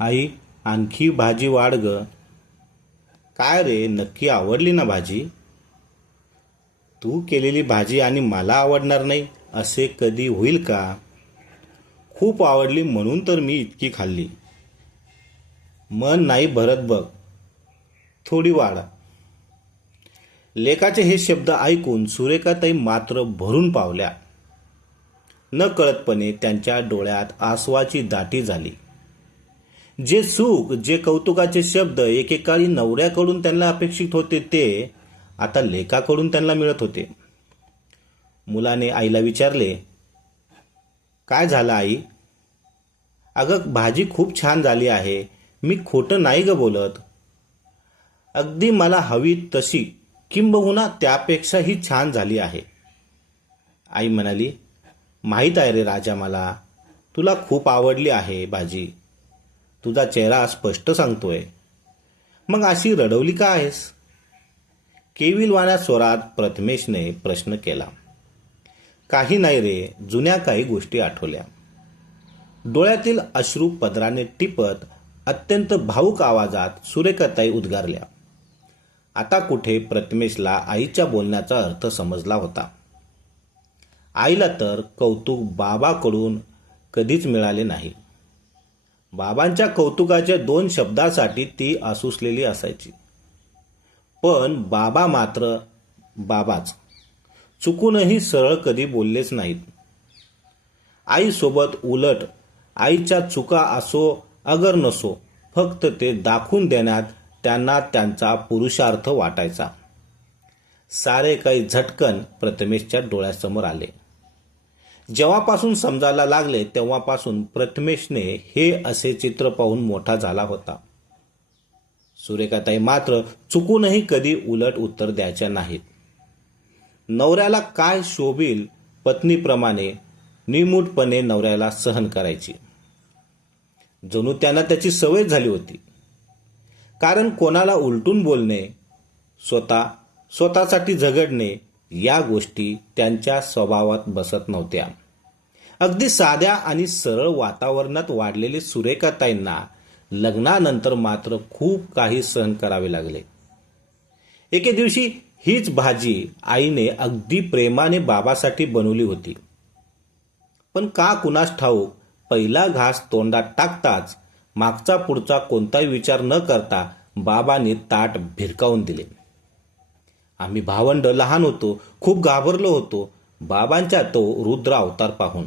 आई, आणखी भाजी वाढ ग. काय रे, नक्की आवडली ना भाजी? तू केलेली भाजी आणि मला आवडणार नाही असे कधी होईल का? खूप आवडली म्हणून तर मी इतकी खाल्ली. मन नाही भरत बघ, थोडी वाढ. लेकाचे हे शब्द ऐकून सुरेखाताई मात्र भरून पावल्या. न कळतपणे त्यांच्या डोळ्यात आसवाची दाटी झाली. जे सुख, जे कौतुकाचे शब्द एकेकाळी नवऱ्याकडून त्यांना अपेक्षित होते ते आता लेकाकडून त्यांना मिळत होते. मुलाने आईला विचारले, काय झालं आई? अगं, भाजी खूप छान झाली आहे, मी खोटं नाही ग बोलत. अगदी मला हवी तशी, किंबहुना त्यापेक्षाही छान झाली आहे. आई म्हणाली, माहीत आहे रे राजा, मला तुला खूप आवडली आहे भाजी. तुझा चेहरा स्पष्ट सांगतोय. मग अशी रडवली का आहेस? केविलवाण्या स्वरात प्रथमेशने प्रश्न केला. काही नाही रे, जुन्या काही गोष्टी आठवल्या. डोळ्यातील अश्रू पदराने टिपत अत्यंत भावूक आवाजात सुरेखाताई उद्गारल्या. आता कुठे प्रथमेशला आईच्या बोलण्याचा अर्थ समजला होता. आईला तर कौतुक बाबाकडून कधीच मिळाले नाही. बाबांच्या कौतुकाच्या 2 शब्दासाठी ती आसुसलेली असायची. पण बाबा मात्र बाबाच. चुकूनही सरळ कधी बोललेच नाहीत. आईसोबत उलट आईच्या चुका असो अगर नसो, फक्त ते दाखवून देण्यात त्यांना त्यांचा पुरुषार्थ वाटायचा. सारे काही झटकन प्रथमेशच्या डोळ्यासमोर आले. जेव्हापासून समजायला लागले तेव्हापासून प्रथमेशने हे असे चित्र पाहून मोठा झाला होता. सुरेखाताई मात्र चुकूनही कधी उलट उत्तर द्यायच्या नाहीत. नवऱ्याला काय शोभील पत्नीप्रमाणे निमूटपणे नवऱ्याला सहन करायची. जणू त्यांना त्याची सवय झाली होती. कारण कोणाला उलटून बोलणे, स्वतःसाठी झगडणे या गोष्टी त्यांच्या स्वभावात बसत नव्हत्या. अगदी साध्या आणि सरळ वातावरणात वाढलेले सुरेखाताईंना लग्नानंतर मात्र खूप काही सहन करावे लागले. एके दिवशी हीच भाजी आईने अगदी प्रेमाने बाबासाठी बनवली होती. पण का कुणास ठाऊक पहिला घास तोंडात टाकताच मागचा पुढचा कोणताही विचार न करता बाबांनी ताट भिरकावून दिले. आम्ही भावंड लहान होतो, खूप घाबरलो होतो बाबांच्या तो रुद्र अवतार पाहून.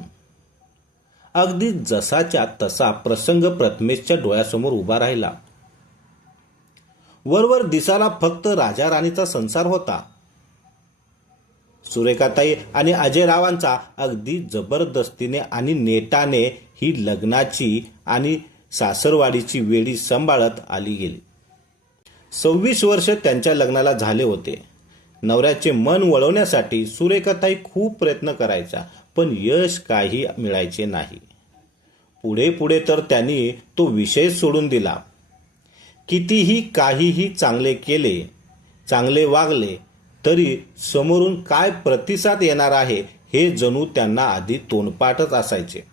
अगदी जसाच्या तसा प्रसंग प्रथमेशच्या डोळ्यासमोर उभा राहिला. वरवर दिसाला फक्त राजा राणीचा संसार होता. सुरेखाताई आणि अजयरावांचा अगदी जबरदस्तीने आणि नेटाने ही लग्नाची आणि सासरवाडीची वेळी सांभाळत आली गेली. 26 वर्ष त्यांच्या लग्नाला झाले होते. नवऱ्याचे मन वळवण्यासाठी सुरेखाताई खूप प्रयत्न करायच्या, पण यश काही मिळायचे नाही. पुढे पुढे तर त्यांनी तो विषय सोडून दिला. कितीही काहीही चांगले केले, चांगले वागले तरी समोरून काय प्रतिसाद येणार आहे हे जणू त्यांना आधी तोंडपाठच असायचे.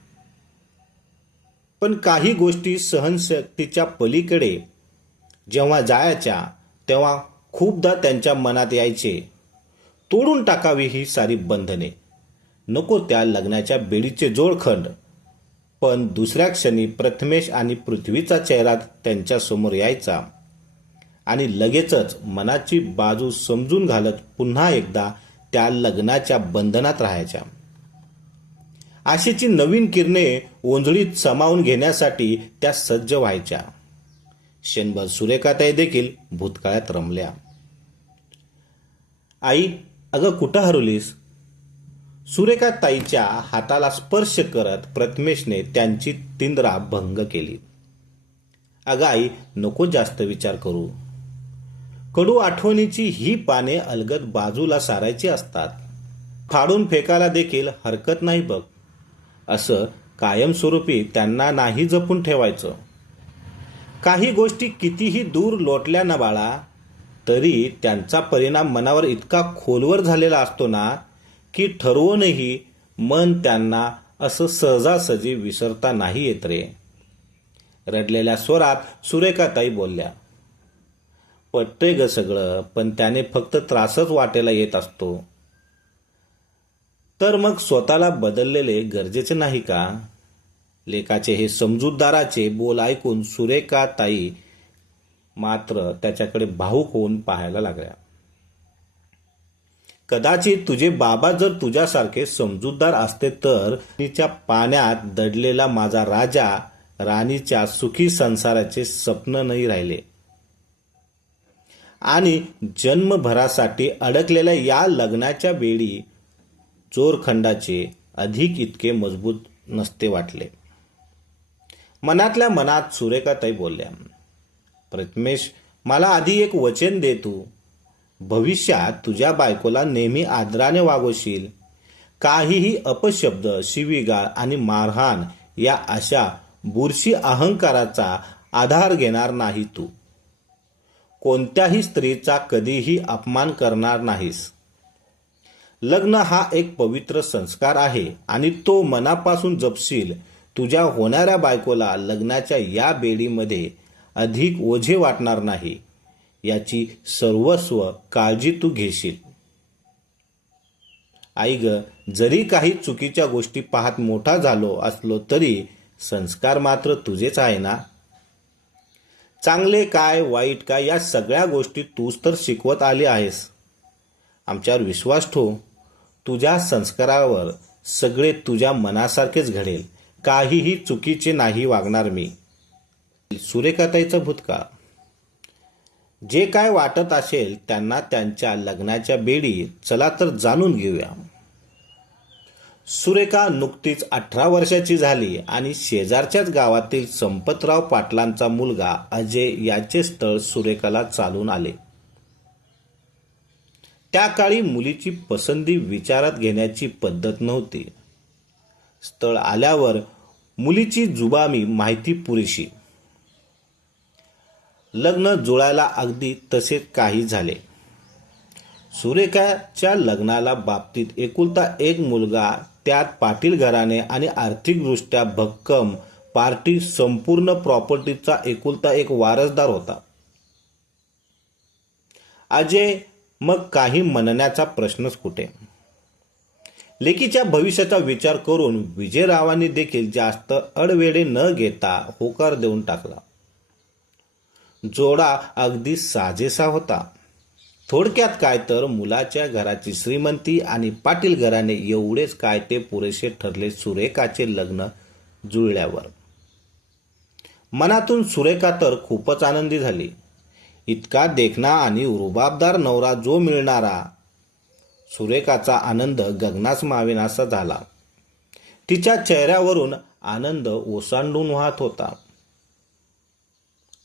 पण काही गोष्टी सहनशक्तीच्या पलीकडे जेव्हा जायच्या तेव्हा खूपदा त्यांच्या मनात यायचे, तोडून टाकावी ही सारी बंधने, नको त्या लग्नाच्या बेडीचे जोडखंड. पण दुसऱ्या क्षणी प्रथमेश आणि पृथ्वीचा चेहरा त्यांच्या समोर यायचा आणि लगेचच मनाची बाजू समजून घालत पुन्हा एकदा त्या लग्नाच्या बंधनात राहायच्या. आशेची नवीन किरणे ओंजळीत सामावून घेण्यासाठी त्या सज्ज व्हायच्या. क्षणभर सुरेखाताई देखील भूतकाळात रमल्या. आई, अगं कुठं हरवलीस? सुरेखाताईच्या हाताला स्पर्श करत प्रथमेशने त्यांची तिंद्रा भंग केली. अगं आई, नको जास्त विचार करू. कडू आठवणीची ही पाने अलगद बाजूला सारायची असतात. फाडून फेकायला देखील हरकत नाही बघ. असं कायमस्वरूपी त्यांना नाही जपून ठेवायचं. काही गोष्टी कितीही दूर लोटल्या ना बाळा, तरी त्यांचा परिणाम मनावर इतका खोलवर झालेला असतो ना की ठरवूनही मन त्यांना असं सहजासहजी विसरता नाही येत रे. रडलेल्या स्वरात सुरेखाताई बोलल्या. पटतंय ग सगळं, पण त्याने फक्त त्रासच वाटेला येत असतो. तर मग स्वतःला बदललेले गरजेचे नाही का? लेकाचे हे समजूतदाराचे बोल ऐकून सुरेखाताई मात्र त्याच्याकडे भावूक होऊन पाहायला लागल्या. कदाचित तुझे बाबा जर तुझ्यासारखे समजूतदार असते तर तिच्या पाण्यात दडलेला माझा राजा राणीच्या सुखी संसाराचे स्वप्न नाही राहिले आणि जन्मभरासाठी अडकलेल्या या लग्नाच्या बेडी चोरखंडाचे अधिक इतके मजबूत नसते वाटले. मनातल्या मनात सुरेखाताई बोलल्या. प्रथमेश, मला आधी एक वचन दे. तू भविष्यात तुझ्या बायकोला नेहमी आदराने वागवशील. काहीही अपशब्द, शिवीगाळ आणि मारहाण या अशा बुरशी अहंकाराचा आधार घेणार नाही. तू कोणत्याही स्त्रीचा कधीही अपमान करणार नाहीस. लग्न हा एक पवित्र संस्कार आहे आणि तो मनापासून जपशील. तुझ्या होणाऱ्या बायकोला लग्नाच्या या बेडीमध्ये अधिक ओझे वाटणार नाही याची सर्वस्व काळजी तू घेशील. आई ग, जरी काही चुकीच्या गोष्टी पाहत मोठा झालो असलो तरी संस्कार मात्र तुझेच आहे ना. चांगले काय वाईट काय या सगळ्या गोष्टी तूच तर शिकवत आली आहेस. आमच्यावर विश्वास ठेव. तुझ्या संस्कारावर सगळे तुझ्या मनासारखेच घडेल. काहीही चुकीचे नाही वागणार मी. सुरेखाताईचा भूतकाळ. जे काय वाटत असेल त्यांना त्यांच्या लग्नाच्या बेडी चला तर जाणून घेऊया. सुरेखा नुकतीच 18 वर्षाची झाली आणि शेजारच्याच गावातील संपतराव पाटलांचा मुलगा अजय याचे स्थळ सुरेखाला चालून आले. त्या काळी मुलीची पसंती विचारात घेण्याची पद्धत नव्हती. स्थळ आल्यावर मुलीची जुबामी माहिती पुरेशी. लग्न जुळायला अगदी तसेच काही झाले. सुरेखाच्या लग्नाला बाबतीत एकुलता एक मुलगा, त्यात पाटील घराणे आणि आर्थिकदृष्ट्या भक्कम पार्टी, संपूर्ण प्रॉपर्टीचा एकुलता एक वारसदार होता. अजय मग काही म्हणण्याचा प्रश्नच कुठे. लेकीच्या भविष्याचा विचार करून विजयरावांनी देखील जास्त अडवेळे न घेता होकार देऊन टाकला. जोडा अगदी साजेसा होता. थोडक्यात काय तर मुलाच्या घराची श्रीमंती आणि पाटील घराने एवढेच काय ते पुरेसे ठरले सुरेखाचे लग्न जुळल्यावर. मनातून सुरेखा तर खूपच आनंदी झाली. इतका देखणा आणि रुबाबदार नवरा जो मिळणारा, सुरेखाचा आनंद गगनास मावेनासा झाला. तिच्या चेहऱ्यावरून आनंद ओसांडून वाहत होता.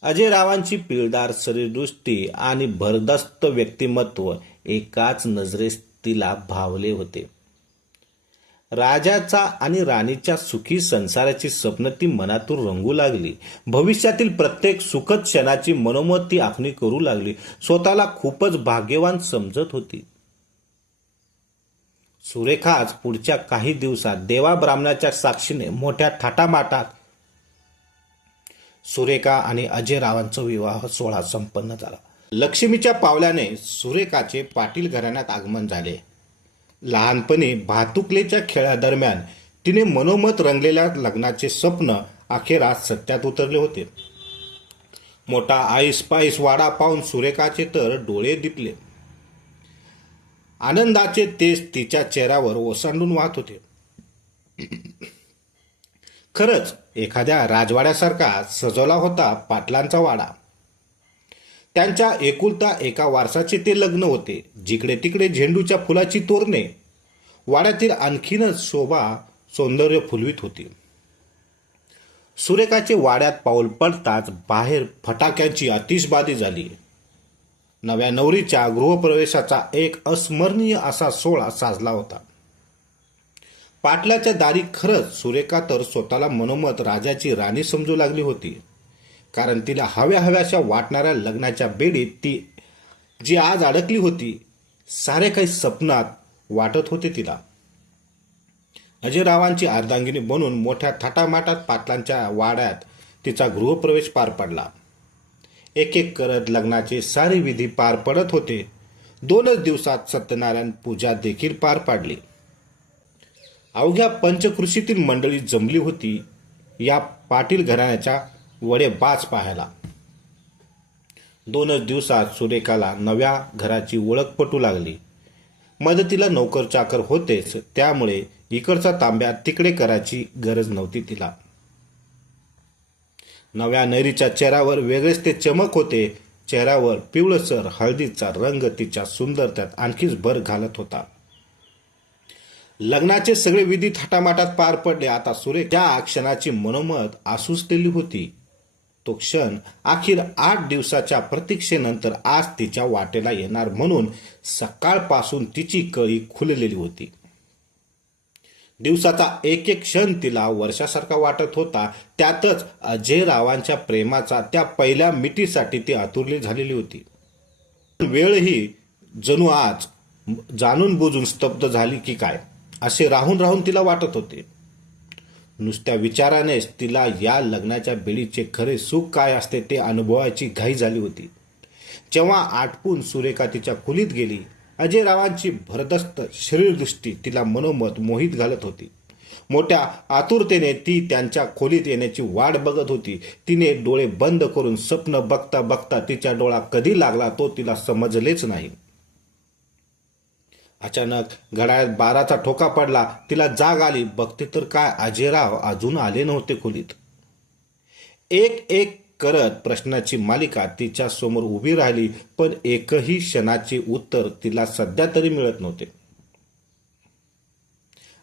अजयरावांची पिळदार शरीरदृष्टी आणि भरदस्त व्यक्तिमत्व एकाच नजरेस तिला भावले होते. राजाचा आणि राणीच्या सुखी संसाराची स्वप्न ती मनातून रंगू लागली. भविष्यातील प्रत्येक सुखद क्षणाची मनोमत ती आखणी करू लागली. स्वतःला खूपच भाग्यवान समजत होती. सुरेखाच पुढच्या काही दिवसात देवा ब्राह्मणाच्या साक्षीने मोठ्या थाटामाटात सुरेखा आणि अजयरावांचा विवाह सोहळा संपन्न झाला. लक्ष्मीच्या पावल्याने सुरेखाचे पाटील घराण्यात आगमन झाले. लहानपणी भातुकलेच्या खेळादरम्यान तिने मनोमत रंगलेल्या लग्नाचे स्वप्न अखेरास सत्यात उतरले होते. मोठा आईस पाईस वाडा पाहून सुरेखाचे तर डोळे दिपले. आनंदाचे तेज तिच्या चेहऱ्यावर ओसांडून वाहत होते. खरंच एखाद्या राजवाड्यासारखा सजवला होता पाटलांचा वाडा. त्यांच्या एकुलता एका वारसाचे ते लग्न होते. जिकडे तिकडे झेंडूच्या फुलाची तोरणे वाड्यातील आणखीनच शोभा सौंदर्य फुलवीत होती. सुरेखाचे वाड्यात पाऊल पडताच बाहेर फटाक्यांची आतिषबाजी झाली. नव्या नवरीच्या गृहप्रवेशाचा एक अस्मरणीय असा सोहळा साजला होता. पाटलाच्या दारी खरंच सुरेखा तर स्वतःला मनोमत राजाची राणी समजू लागली होती. कारण तिला हव्या हव्याशा वाटणाऱ्या लग्नाच्या बेडीत ती जी आज अडकली होती, सारे काही स्वप्नात वाटत होते तिला. अजयरावांची अर्धांगिनी बनून मोठ्या थाटामाटात पाटलांच्या वाड्यात तिचा गृहप्रवेश पार पडला. एक एक करत लग्नाचे सारे विधी पार पडत होते. 2च दिवसात सत्यनारायण पूजा देखील पार पाडली. अवघ्या पंचकृषीतील मंडळी जमली होती या पाटील घराण्याच्या वडेबाज पाहायला. 2च दिवसात सुरेखाला नव्या घराची ओळख पटू लागली. मदतीला नोकर चाकर होतेच, त्यामुळे इकडचा तांब्या तिकडे करायची गरज नव्हती तिला. नव्या नैरीच्या चेहऱ्यावर वेगळेच ते चमक होते. चेहऱ्यावर पिवळसर हळदीचा रंग तिच्या सुंदरतेत आणखीच भर घालत होता. लग्नाचे सगळे विधी थाटामाटात पार पडले. आता सुरेख ज्या क्षणाची मनोमत आसुसलेली होती, तो क्षण अखेर 8 दिवसाच्या प्रतीक्षेनंतर आज तिच्या वाटेला येणार म्हणून सकाळपासून तिची कळी खुललेली होती. दिवसाचा एक एक क्षण तिला वर्षासारखा वाटत होता. त्यातच अजयरावांच्या प्रेमाचा त्या पहिल्या मिठीसाठी ती आतुरली झालेली होती. वेळही जणू आज जाणून बुजून स्तब्ध झाली की काय असे राहून राहून तिला वाटत होते. नुसत्या विचारानेच तिला या लग्नाच्या बेडीचे खरे सुख काय असते ते अनुभवायची घाई झाली होती. जेव्हा आटपून सुरेखा तिच्या खोलीत गेली, अजयरावांची भरदस्त शरीरदृष्टी तिला मनोमत मोहित घालत होती. मोठ्या आतुरतेने ती त्यांच्या खोलीत येण्याची वाट बघत होती. तिने डोळे बंद करून स्वप्न बघता बघता तिच्या डोळा कधी लागला तो तिला समजलेच नाही. अचानक घड्याळात 12चा ठोका पडला. तिला जाग आली. बघते तर काय, अजयराव अजून आले नव्हते खोलीत. एक एक करत प्रश्नाची मालिका तिच्या समोर उभी राहिली, पण एकही क्षणाचे उत्तर तिला सध्या तरी मिळत नव्हते.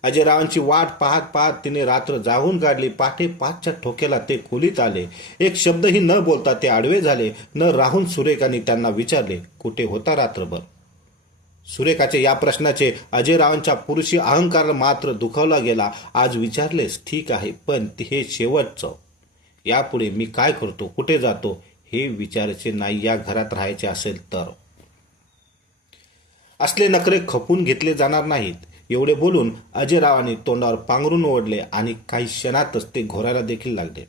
अजयरावांची वाट पाहत पाहत तिने रात्र जागून काढली. पहाटे 5च्या ठोक्याला ते खोलीत आले. एक शब्दही न बोलता ते आडवे झाले. न राहून सुरेखाने त्यांना विचारले, कुठे होता रात्रभर? सुरेखाचे या प्रश्नाचे अजयरावांच्या पुरुषी अहंकार मात्र दुखावला गेला. आज विचारलेस ठीक आहे, पण हे शेवटचं. यापुढे मी काय करतो, कुठे जातो हे विचारायचे नाही. या घरात राहायचे असेल तर असले नखरे खपून घेतले जाणार नाहीत. एवढे बोलून अजयरावांनी तोंडावर पांघरून ओढले आणि काही क्षणातच ते घोरायला देखील लागले.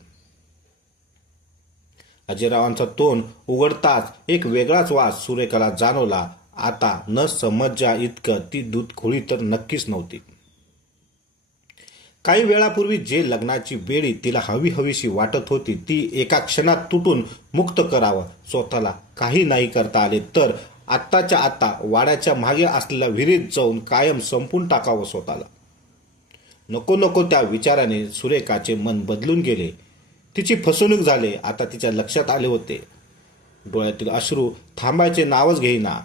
अजयरावांचा तोंड उघडताच एक वेगळाच वास सुरेखाला जाणवला. आता न समजा इतकं ती दूधखोळी तर नक्कीच नव्हती. काही वेळापूर्वी जे लग्नाची बेडी तिला हवी हवीशी वाटत होती ती एका क्षणात तुटून मुक्त करावं, स्वतःला काही नाही करता आले तर आत्ताच्या आता वाड्याच्या मागे असलेल्या विहिरीत जाऊन कायम संपून टाकावं स्वतःला. नको नको त्या विचाराने सुरेखाचे मन बदलून गेले. तिची फसवणूक झाले आता तिच्या लक्षात आले होते. डोळ्यातील अश्रू थांबायचे नावच घेईना.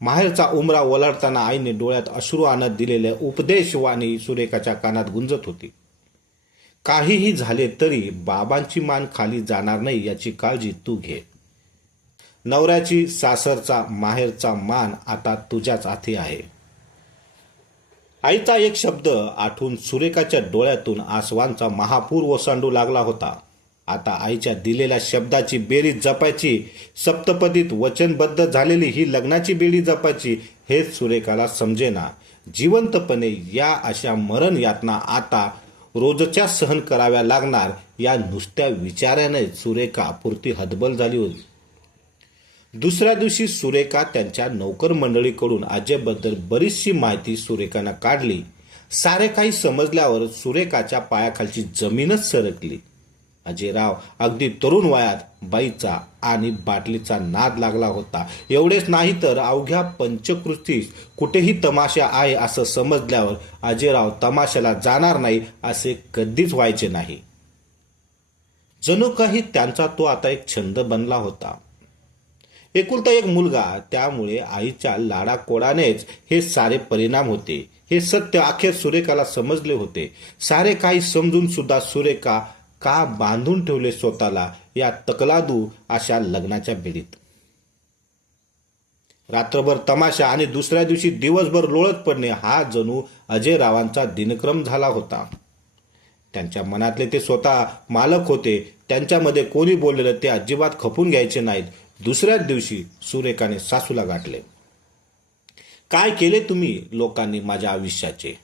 माहेरचा उमरा ओलांडताना आईने डोळ्यात अश्रू आणत दिलेल्या उपदेशवाणी सुरेखाच्या कानात गुंजत होती. काहीही झाले तरी बाबांची मान खाली जाणार नाही याची काळजी तू घे. नवऱ्याची सासरचा माहेरचा मान आता तुझ्याच हाती आहे. आईचा एक शब्द आठवून सुरेखाच्या डोळ्यातून आसवांचा महापूर ओसांडू लागला होता. आता आईच्या दिलेल्या शब्दाची बेरीज जपायची, सप्तपदीत वचनबद्ध झालेली ही लग्नाची बेडी जपायची हेच सुरेखाला समजेना. जिवंतपणे या अशा मरण यातना आता रोजच्या सहन कराव्या लागणार या नुसत्या विचाराने सुरेखा पुरती हतबल झाली होती. दुसऱ्या दिवशी सुरेखा त्यांच्या नौकर मंडळीकडून अजयबद्दल बरीचशी माहिती सुरेखाने काढली. सारे काही समजल्यावर सुरेखाच्या पायाखालची जमीनच सरकली. अजयराव अगदी तरुण वयात बाईचा आणि बाटलीचा नाद लागला होता. एवढेच नाही तर अवघ्या पंचकृतीत कुठेही तमाशा आहे असं समजल्यावर अजयराव तमाशाला जाणार नाही असे कधीच व्हायचे नाही. जणू काही त्यांचा तो आता एक छंद बनला होता. एकुलता एक मुलगा, त्यामुळे आईच्या लाडाकोडानेच हे सारे परिणाम होते. हे सत्य अखेर सुरेखाला समजले होते. सारे काही समजून सुद्धा सुरेखा का बांधून ठेवले स्वतःला या तकलादू अशा लग्नाच्या बेडीत. रात्रभर तमाशा आणि दुसऱ्या दिवशी दिवसभर लोळत पडणे हा जणू अजयरावांचा दिनक्रम झाला होता. त्यांच्या मनातले ते स्वतः मालक होते. त्यांच्यामध्ये कोणी बोललेलं ते अजिबात खपून घ्यायचे नाहीत. दुसऱ्याच दिवशी सुरेखाने सासूला गाठले. काय केले तुम्ही लोकांनी माझ्या आयुष्याचे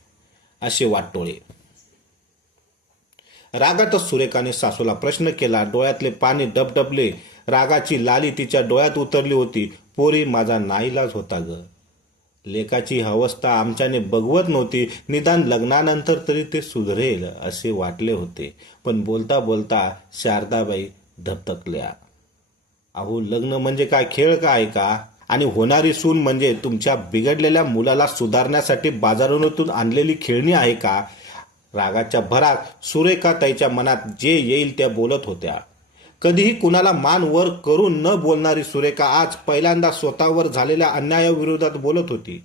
असे वाटोळे. रागातच सुरेखाने सासूला प्रश्न केला. डोळ्यातले पाणी डबडबले. रागाची लाली तिच्या डोळ्यात उतरली होती. पोरी, माझा नाईलाज होता ग. लेकाची अवस्था आमच्याने बघवत नव्हती. निदान लग्नानंतर तरी ते सुधरेल असे वाटले होते. पण बोलता बोलता शारदाबाई धपधकल्या. अहो, लग्न म्हणजे काय खेळ काय का? आणि होणारी सून म्हणजे तुमच्या बिघडलेल्या मुलाला सुधारण्यासाठी बाजारातून आणलेली खेळणी आहे का? रागाच्या भरात सुरेखाताईच्या मनात जे येईल त्या बोलत होत्या. कधीही कुणाला मान वर करून न बोलणारी सुरेखा आज पहिल्यांदा स्वतःवर झालेल्या अन्यायाविरोधात बोलत होती.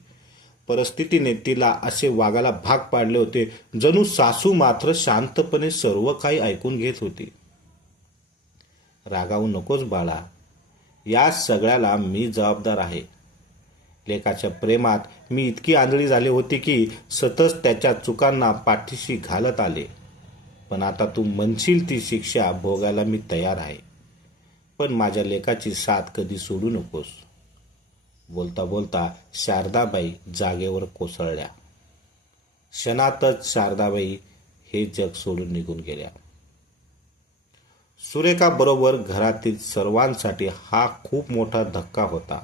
परिस्थितीने तिला असे वागायला भाग पाडले होते, जणू सासू मात्र शांतपणे सर्व काही ऐकून घेत होती. रागावू नकोस बाळा, या सगळ्याला मी जबाबदार आहे. लेकाच्या प्रेमात मी इतकी आंधळी झाली होती की सतत त्याच्या चुकांना पाठीशी घालत आले. पण आता तू म्हणशील ती शिक्षा भोगायला मी तयार आहे. पण माझ्या लेकाची साथ कधी सोडू नकोस. बोलता बोलता शारदाबाई जागेवर कोसळल्या. क्षणातच शारदाबाई हे जग सोडून निघून गेल्या. सुरेखा बरोबर घरातील सर्वांसाठी हा खूप मोठा धक्का होता.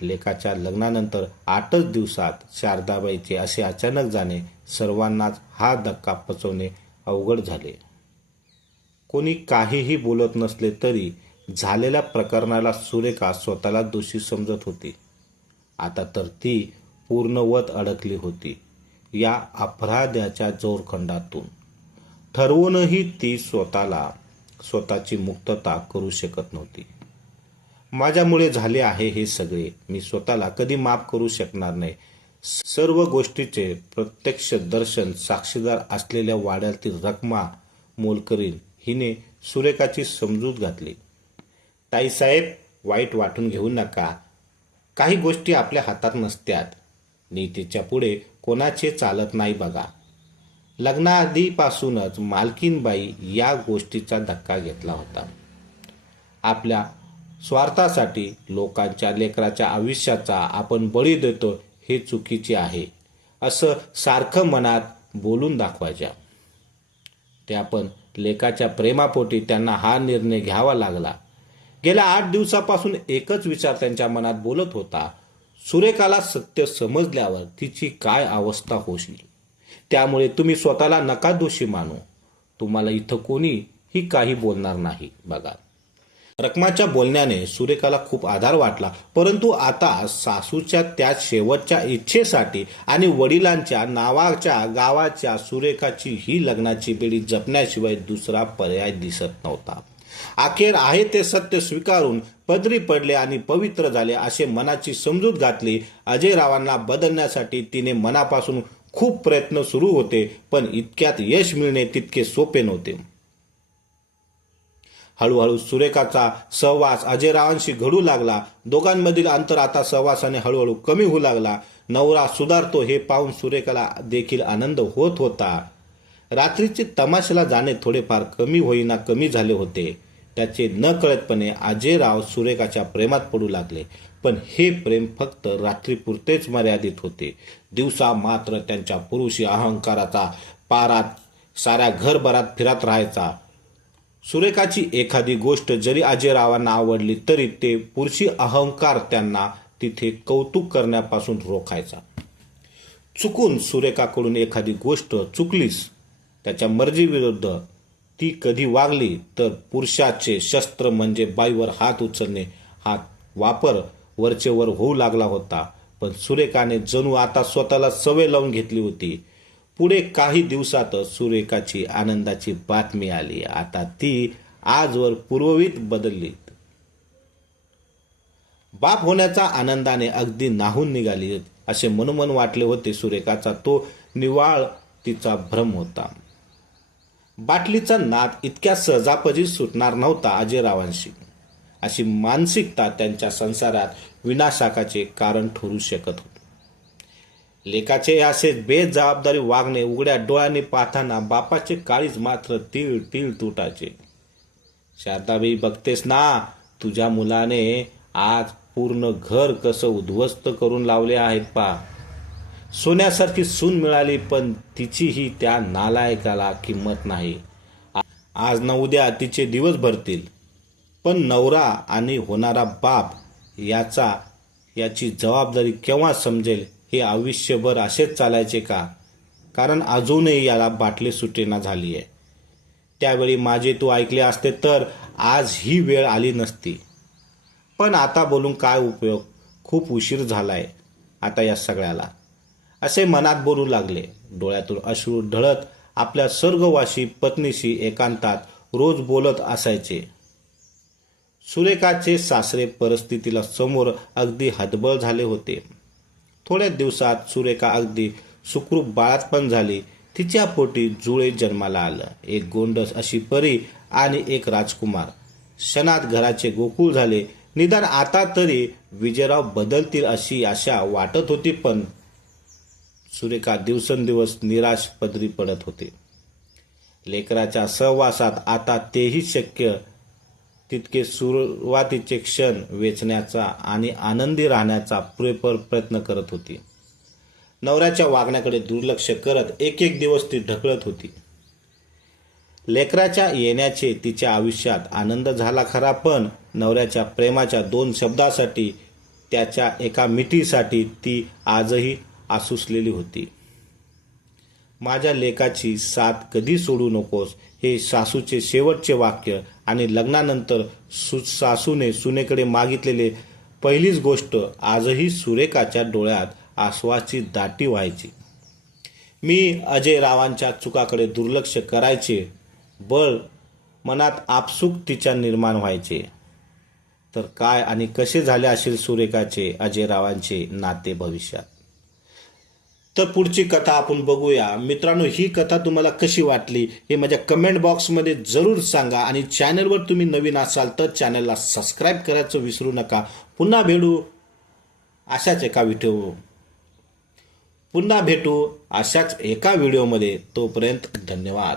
लेकाच्या लग्नानंतर 8च दिवसात शारदाबाईचे असे अचानक जाणे सर्वांनाच हा धक्का पचवणे अवघड झाले. कोणी काहीही बोलत नसले तरी झालेल्या प्रकरणाला सुरेखा स्वतःला दोषी समजत होती. आता तर ती पूर्णवत अडकली होती या अपराध्याच्या जोरखंडातून. ठरवूनही ती स्वतःची मुक्तता करू शकत नव्हती. माझ्यामुळे झाले आहे हे सगळे. मी स्वतःला कधी माफ करू शकणार नाही. सर्व गोष्टीचे प्रत्यक्ष दर्शन साक्षीदार असलेल्या वाड्यातील रखमा मोलकरीण हिने सुरेखाची समजूत घातली. ताईसाहेब, वाईट वाटून घेऊ नका. काही गोष्टी आपल्या हातात नसत्यात. नीतीच्या पुढे कोणाचे चालत नाही बघा. लग्नाआधीपासूनच मालकीनबाई या गोष्टीचा धक्का घेतला होता. आपल्या स्वार्थासाठी लोकांच्या लेकराच्या आयुष्याचा आपण बळी देतो हे चुकीचे आहे असं सारखं मनात बोलून दाखवायच्या. त्या पण लेकाच्या प्रेमापोटी त्यांना हा निर्णय घ्यावा लागला. गेल्या 8 दिवसापासून एकच विचार त्यांच्या मनात बोलत होता. सुरेखाला सत्य समजल्यावर तिची काय अवस्था होईल. त्यामुळे तुम्ही स्वतःला नका दोषी मानू. तुम्हाला इथं कोणीही काही बोलणार नाही बघा. रखमाच्या बोलण्याने सुरेखाला खूप आधार वाटला. परंतु आता सासूच्या त्या शेवटच्या इच्छेसाठी आणि वडिलांच्या नावाच्या गावाच्या सुरेखाची ही लग्नाची बेडी जपण्याशिवाय दुसरा पर्याय दिसत नव्हता. अखेर आहे ते सत्य स्वीकारून पदरी पडले आणि पवित्र झाले असे मनाची समजूत घातली. अजयरावांना बदलण्यासाठी तिने मनापासून खूप प्रयत्न सुरू होते, पण इतक्यात यश मिळणे तितके सोपे नव्हते. हळूहळू सुरेखाचा सहवास अजयरावांशी घडू लागला. दोघांमधील अंतर आता सहवासाने हळूहळू कमी होऊ लागला. नवरा सुधारतो हे पाहून सुरेखाला देखील आनंद होत होता. रात्रीचे तमाशाला जाणे थोडेफार कमी झाले होते. त्याचे न कळतपणे अजयराव सुरेखाच्या प्रेमात पडू लागले. पण हे प्रेम फक्त रात्रीपुरतेच मर्यादित होते. दिवसा मात्र त्यांच्या पुरुषी अहंकाराचा पारा साऱ्या घरभरात फिरत राहायचा. सुरेखाची एखादी गोष्ट जरी अजयरावांना आवडली तरी ते पुरुषी अहंकार त्यांना तिथे कौतुक करण्यापासून रोखायचा. चुकून सुरेखाकडून एखादी गोष्ट चुकलीस, त्याच्या मर्जीविरुद्ध ती कधी वागली तर पुरुषाचे शस्त्र म्हणजे बाईवर हात उचलणे हा वापर वरचेवर होऊ लागला होता. पण सुरेखाने जणू आता स्वतःला सवय लावून घेतली होती. पुढे काही दिवसातच सुरेखाची आनंदाची बातमी आली. आता ती आजवर पूर्ववित बदलली. बाप होण्याच्या आनंदाने अगदी नाहून निघाली असे मनोमन वाटले होते सुरेखाचा. तो निव्वळ तिचा भ्रम होता. बाटलीचा नाद इतक्या सहजापजी सुटणार नव्हता अजयरावांशी. अशी मानसिकता त्यांच्या संसारात विनाशाचे कारण ठरू शकत होती. लेकाचे असे बेजबाबदारी वागणे उघड्या डोळ्यांनी पाहताना बापाचे काळीज मात्र तीळ तीळ तुटायचे. शारदाबाई, बघतेस ना, तुझ्या मुलाने आज पूर्ण घर कसं उद्ध्वस्त करून लावले आहेत पा. सोन्यासारखी सून मिळाली, पण तिचीही त्या नालायकाला किंमत नाही. आज ना उद्या तिचे दिवस भरतील, पण नवरा आणि होणारा बाप याची जबाबदारी केव्हा समजेल? हे आयुष्यभर असेच चालायचे का? कारण अजूनही याला बाटली सुटेना झाली आहे. त्यावेळी माझे तू ऐकले असते तर आज ही वेळ आली नसती. पण आता बोलून काय उपयोग? खूप उशीर झालाय आता या सगळ्याला, असे मनात बोलू लागले. डोळ्यातून अश्रू ढळत आपल्या स्वर्गवासी पत्नीशी एकांतात रोज बोलत असायचे. सुरेखाचे सासरे परिस्थितीला समोर अगदी हतबल झाले होते. थोड्या दिवसात सुरेखा अगदी सुखरूप बाळातपण झाली. तिच्या पोटी जुळे जन्माला आलं. एक गोंडस अशी परी आणि एक राजकुमार. क्षणात घराचे गोकुळ झाले. निदान आता तरी विजयराव बदलतील अशी आशा वाटत होती, पण सुरेखा दिवसेंदिवस निराश पदरी पडत होते. लेकराच्या सहवासात आता तेही शक्य तितके सुरुवातीचे क्षण वेचण्याचा आणि आनंदी राहण्याचा पुरेपूर प्रयत्न करत होती. नवऱ्याच्या वागण्याकडे दुर्लक्ष करत एक एक दिवस ती ढकलत होती. लेकराच्या येण्याचे तिच्या आयुष्यात आनंद झाला खरा, पण नवऱ्याच्या प्रेमाच्या 2 शब्दासाठी, त्याच्या एका मिठीसाठी ती आजही आसुसलेली होती. माझ्या लेकाची साथ कधी सोडू नकोस, हे सासूचे शेवटचे वाक्य आणि लग्नानंतर सासूने सुनेकडे मागितलेले पहिलीच गोष्ट आजही सुरेखाच्या डोळ्यात आसवाची दाटी व्हायची. मी अजय रावांच्या चुकाकडे दुर्लक्ष करायचे, बळ मनात आपसुक तिच्या निर्माण व्हायचे. तर काय आणि कसे झाले असेल सुरेखाचे अजय रावांचे नाते भविष्यात? तर पुढची कथा आपण बघूया. मित्रांनो, ही कथा तुम्हाला कशी वाटली हे माझ्या कमेंट बॉक्समध्ये जरूर सांगा. आणि चॅनलवर तुम्ही नवीन असाल तर चॅनलला सबस्क्राईब करायचं विसरू नका. पुन्हा भेटू अशाच एका व्हिडिओमध्ये. तोपर्यंत धन्यवाद.